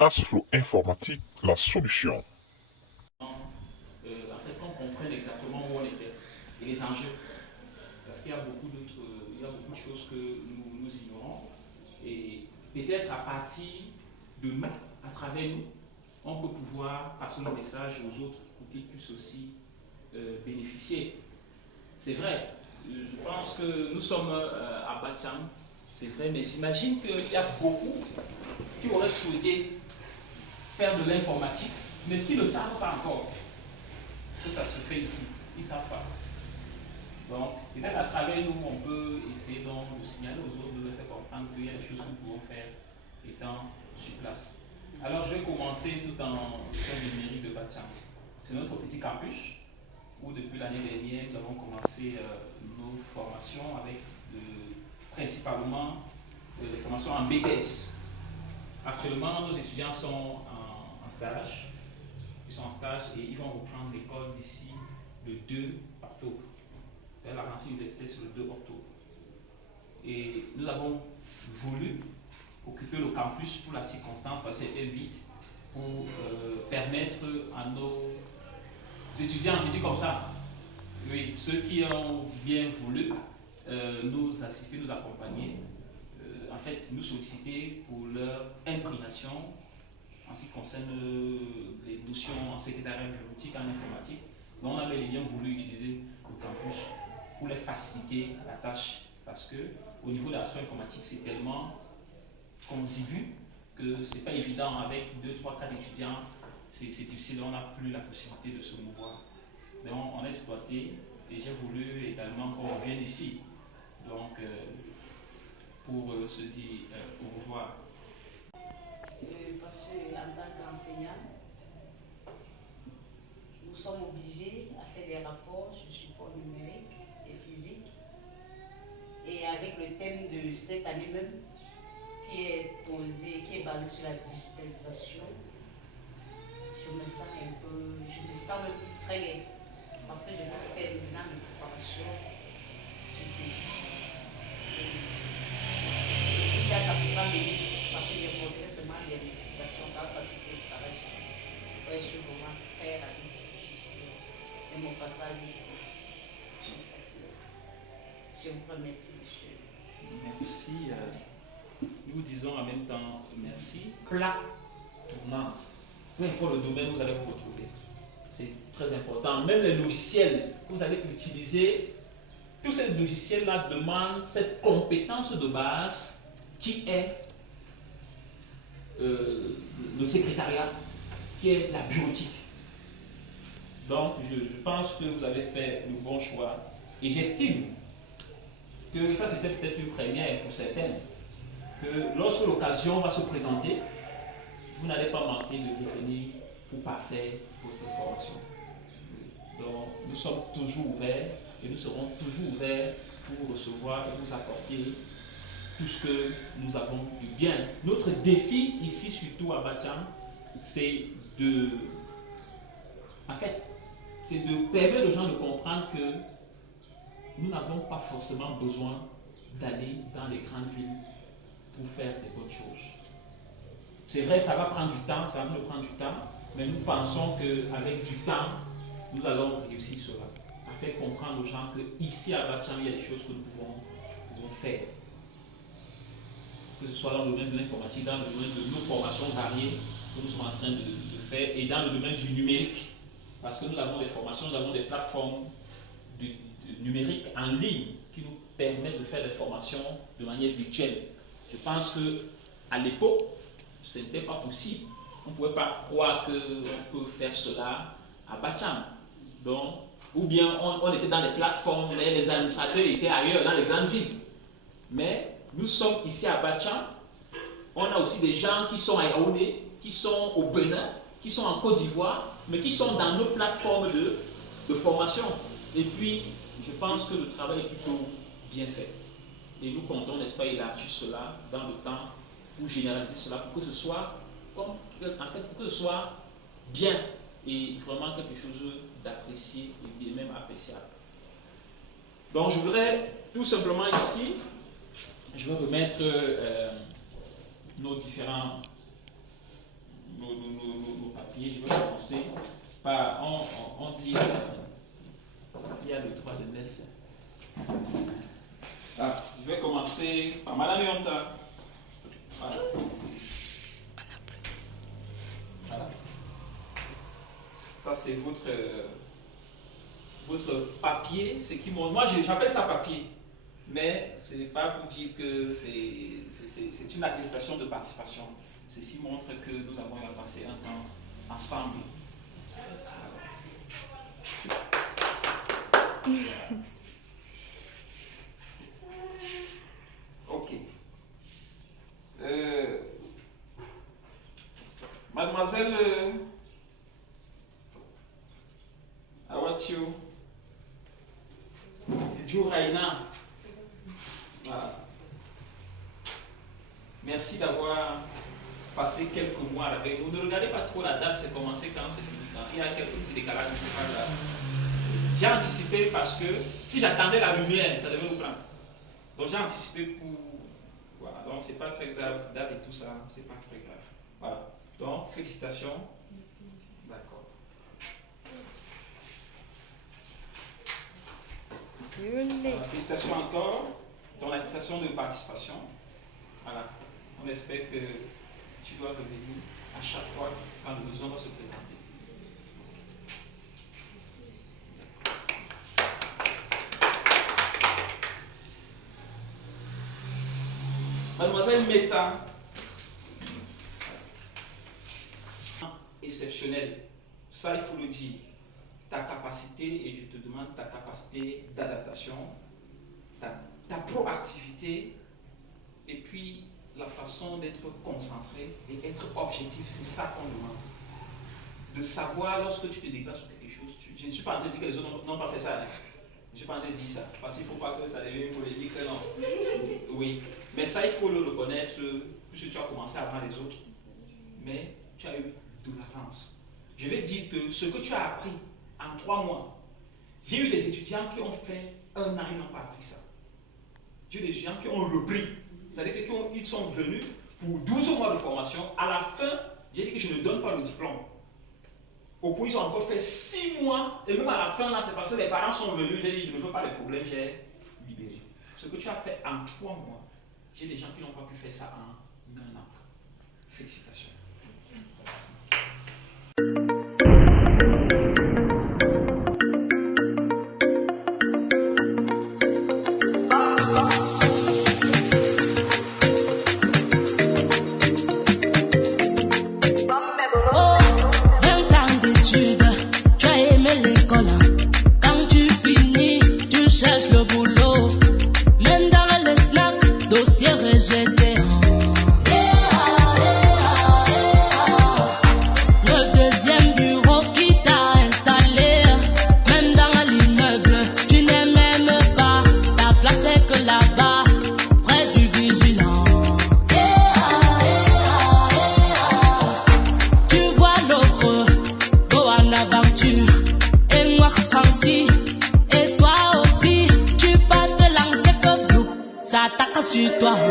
Asflow Informatique, la solution. En fait, qu'on comprenne exactement où on était et les enjeux. Parce qu'il y a beaucoup d'autres, il y a beaucoup de choses que nous ignorons. Et peut-être à partir de nous, à travers nous, on peut pouvoir passer nos messages aux autres pour qu'ils puissent aussi bénéficier. C'est vrai, je pense que nous sommes à Bacham, c'est vrai, mais j'imagine qu'il y a beaucoup qui auraient souhaité faire de l'informatique, mais qui ne savent pas encore que ça se fait ici. Ils ne savent pas. Donc, peut-être à travers nous, on peut essayer donc de signaler aux autres, de leur faire comprendre qu'il y a des choses que nous pouvons faire étant sur place. Alors, je vais commencer tout en au sein du mairie de Batiam. C'est notre petit campus où, depuis l'année dernière, nous avons commencé nos formations avec principalement des formations en BTS. Actuellement, nos étudiants sont en stage. Ils sont en stage et ils vont reprendre l'école d'ici le 2 octobre. La rentrée universitaire sur le 2 octobre. Et nous avons voulu occuper le campus pour la circonstance parce que c'était vite pour permettre à nos étudiants, je dis comme ça, oui, ceux qui ont bien voulu nous assister, nous accompagner, en fait nous solliciter pour leur imprégnation en ce qui concerne les notions en secrétariat bureautique, en informatique. Donc on a bel et bien voulu utiliser le campus pour les faciliter la tâche parce que au niveau de la science informatique c'est tellement conzigu que c'est pas évident avec 2, 3, 4 étudiants, c'est difficile, on n'a plus la possibilité de se mouvoir. Donc on a exploité et j'ai voulu également qu'on revienne ici donc pour se dire au revoir. Parce qu'en tant qu'enseignant, nous sommes obligés à faire des rapports sur support numérique et physique. Et avec le thème de cette année même, qui est posé, qui est basé sur la digitalisation, je me sens même très gai. Parce que je peux faire maintenant mes préparations sur ces sites. Et là, ça pourra m'aider parce que j'ai montré seulement les notifications, ça va faciliter le travail. Je suis vraiment très ravie de mon passage ici. Je suis très fière. Je vous remercie, monsieur. Merci. Nous disons en même temps merci. Plat tournante. Peu importe le domaine, vous allez vous retrouver. C'est très important. Même les logiciels que vous allez utiliser, tous ces logiciels-là demandent cette compétence de base qui est le secrétariat, qui est la bureautique. Donc, je pense que vous avez fait le bon choix. Et j'estime que ça, c'était peut-être une première pour certaines. Que lorsque l'occasion va se présenter, vous n'allez pas manquer de revenir pour parfaire votre formation. Donc, nous sommes toujours ouverts et nous serons toujours ouverts pour vous recevoir et vous apporter tout ce que nous avons de bien. Notre défi ici, surtout à Batiam, c'est c'est de permettre aux gens de comprendre que nous n'avons pas forcément besoin d'aller dans les grandes villes pour faire des bonnes choses. C'est vrai, ça va prendre du temps, ça va nous prendre du temps, mais nous pensons qu'avec du temps, nous allons réussir cela. À faire comprendre aux gens qu'ici à Bacham, il y a des choses que nous pouvons faire. Que ce soit dans le domaine de l'informatique, dans le domaine de nos formations variées que nous sommes en train de faire, et dans le domaine du numérique, parce que nous avons des formations, nous avons des plateformes numériques en ligne qui nous permettent de faire des formations de manière virtuelle. Je pense qu'à l'époque, ce n'était pas possible. On ne pouvait pas croire qu'on peut faire cela à Bacham. Donc, ou bien on était dans les plateformes, mais les administrateurs étaient ailleurs, dans les grandes villes. Mais nous sommes ici à Bacham. On a aussi des gens qui sont à Yaoundé, qui sont au Bénin, qui sont en Côte d'Ivoire, mais qui sont dans nos plateformes de formation. Et puis, je pense que le travail est plutôt bien fait. Et nous comptons, n'est-ce pas, élargir cela dans le temps pour généraliser cela, pour que ce soit pour que ce soit bien et vraiment quelque chose d'apprécié et même appréciable. Donc je voudrais tout simplement ici, je vais remettre nos différents On dit il y a le droit de naissance. Ah, je vais commencer par Madame Yonta. Voilà. Voilà. Ça, c'est votre papier. C'est qui montre. Moi, j'appelle ça papier. Mais ce n'est pas pour dire que c'est une attestation de participation. Ceci montre que nous avons passé un temps ensemble. Ok. Mademoiselle Awatio Djouraina. Voilà. Merci d'avoir passé quelques mois avec nous. Ne regardez pas trop la date, c'est commencé quand, c'est fini quand. Il y a quelques petits décalages, mais c'est pas grave. J'ai anticipé parce que si j'attendais la lumière, ça devait nous prendre. Donc j'ai anticipé pour... Voilà, donc c'est pas très grave, date et tout ça, c'est pas très grave. Voilà, donc félicitations. Merci. D'accord. Voilà, félicitations encore, ton attestation de participation. Voilà, on espère que tu dois revenir à chaque fois quand le besoin va se présenter. Mademoiselle Meta, exceptionnel, ça il faut le dire, ta capacité, et je te demande ta capacité d'adaptation, ta proactivité, et puis la façon d'être concentré et être objectif, c'est ça qu'on demande. De savoir lorsque tu te déplaces sur quelque chose, je ne suis pas en train de dire que les autres n'ont pas fait ça, hein. Je ne suis pas en train de dire ça, parce qu'il ne faut pas que ça devienne une polémique, non. Oui, mais ça il faut le reconnaître, puisque tu as commencé avant les autres, mais tu as eu de l'avance. Je vais dire que ce que tu as appris en 3 mois, j'ai eu des étudiants qui ont fait 1 an, ils n'ont pas appris ça. J'ai eu des étudiants qui ont repris, c'est-à-dire qu'ils sont venus pour 12 mois de formation, à la fin, j'ai dit que je ne donne pas le diplôme. Au point, ils ont encore fait 6 mois, et même à la fin, là, c'est parce que les parents sont venus, j'ai dit, je ne veux pas les problèmes, j'ai libéré. Ce que tu as fait en 3 mois, j'ai des gens qui n'ont pas pu faire ça en 1 an. Félicitations. Sur toi.